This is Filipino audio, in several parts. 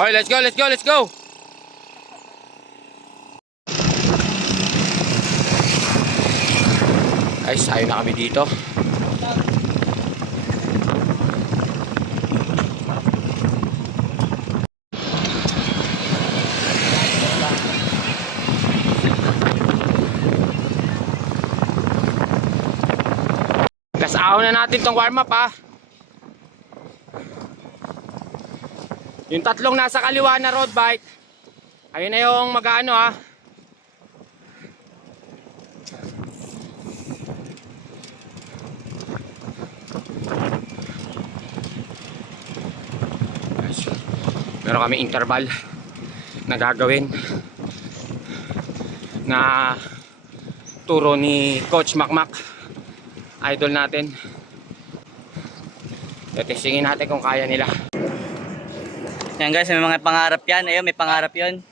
Okay, let's go, let's go, let's go. Guys, ayaw na kami dito. Kasaon na natin tong warm up ha. Yung tatlong nasa kaliwa na road bike, ayun na yung mag-ano ha. Meron kami interval na gagawin na turo ni Coach Makmak, idol natin. Testingin natin kung kaya nila. Yan guys, may mga pangarap yan. Ayun, may pangarap yun.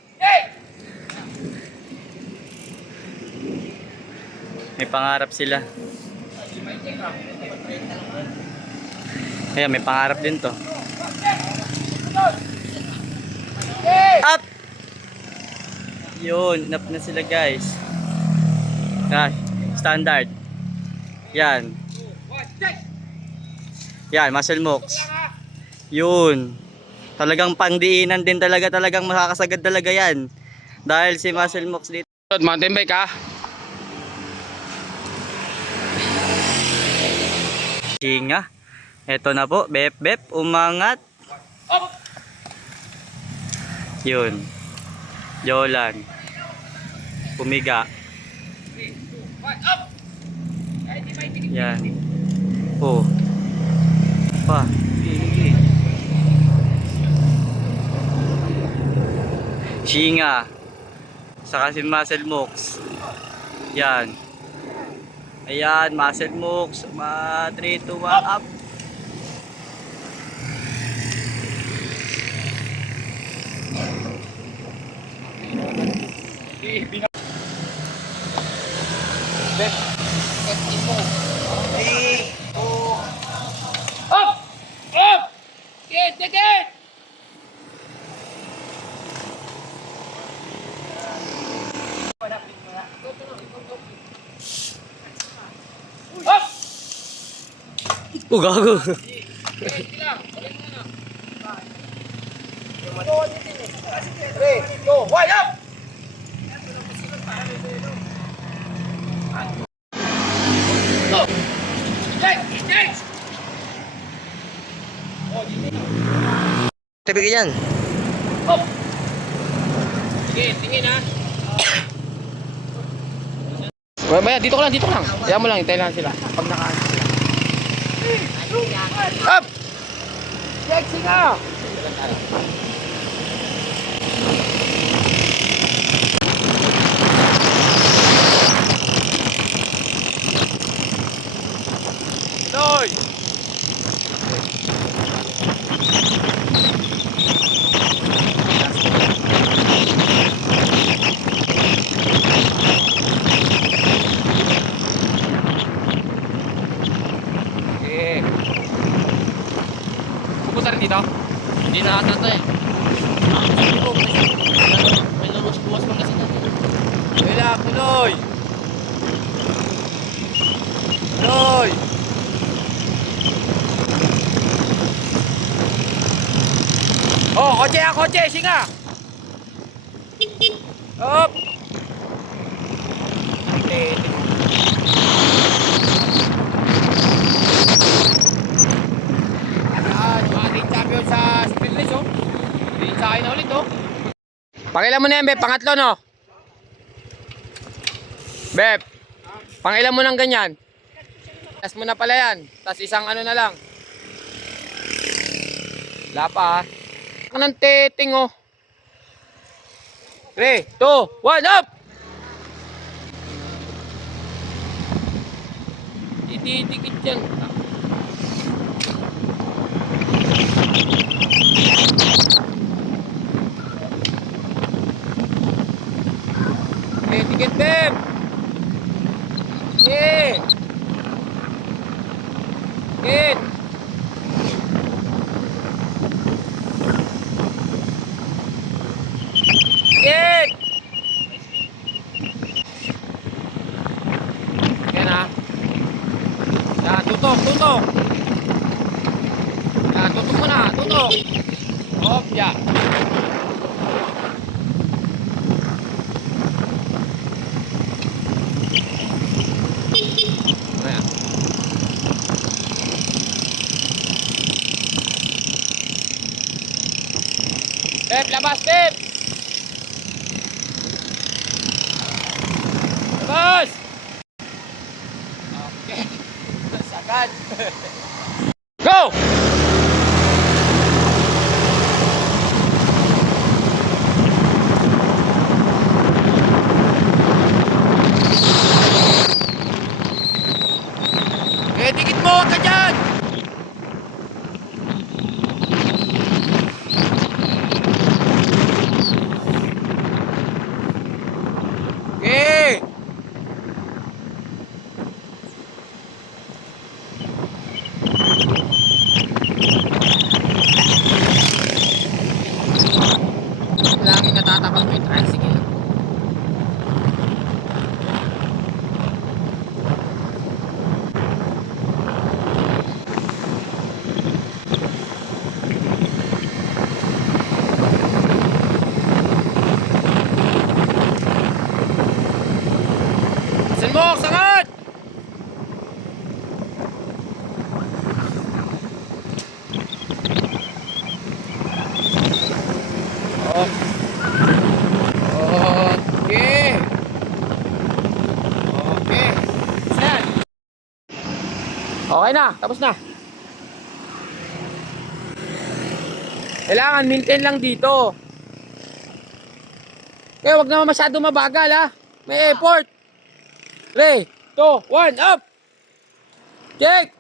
May pangarap sila. Ayun, may pangarap din to. Up! Yun, up na sila guys. Standard. Yan. Yan, muscle mocks. Yun. Talagang pangdiinan din talagang makakasagad talaga yan. Dahil si muscle mocks dito. Mountain bike ha. Singa. Ito na po, bep bep, umangat. Yun. Jolan. Pumiga. Yan. Oh. Pa. Singa. Saka si muscle mocks. Yan. Ayan, muscle mocks. 3, 2, 1, up. Up! Up! Get! Up! Gago. Go! Wide up! Go! Next! Tabi ka dyan. Up! Sige, tingin ha. Maya, dito ka lang. Kaya mo lang, hintayin lang sila. Pag nakaan sila. Up! Sexy nga! Toy! Pupunta rin dito? Hindi na ata to eh. May lubos-buwas mo kasi natin. Wala, tuloy! Tuloy! Oh, kotse! Singa! Up! Champion sa speed race oh. Hindi sa akin na ulit oh. Pangilan mo na yan Beb, pangatlo no. Beb, pangilan mo ng ganyan. Tas mo na pala yan. Tas isang ano na lang. Wala pa ha. Ang teting oh. 3, 2, 1, up! Didikit yan. Dikit Beb! Yeah! Dikit! Tutok. Opya. Ayan. Pep, labas, Pep! Labas! Okay. Sagad. Go! Eh, dikit mo, wag ka dyan! Okay! Lagi natatakot ko yung tricycle. Saan mo, sangat! Oh. Okay. Okay. Yan. Okay na, tapos na. Kailangan maintain lang dito. Eh, wag naman masyado mabagal ha. May effort. 3, 2, 1, up! Check!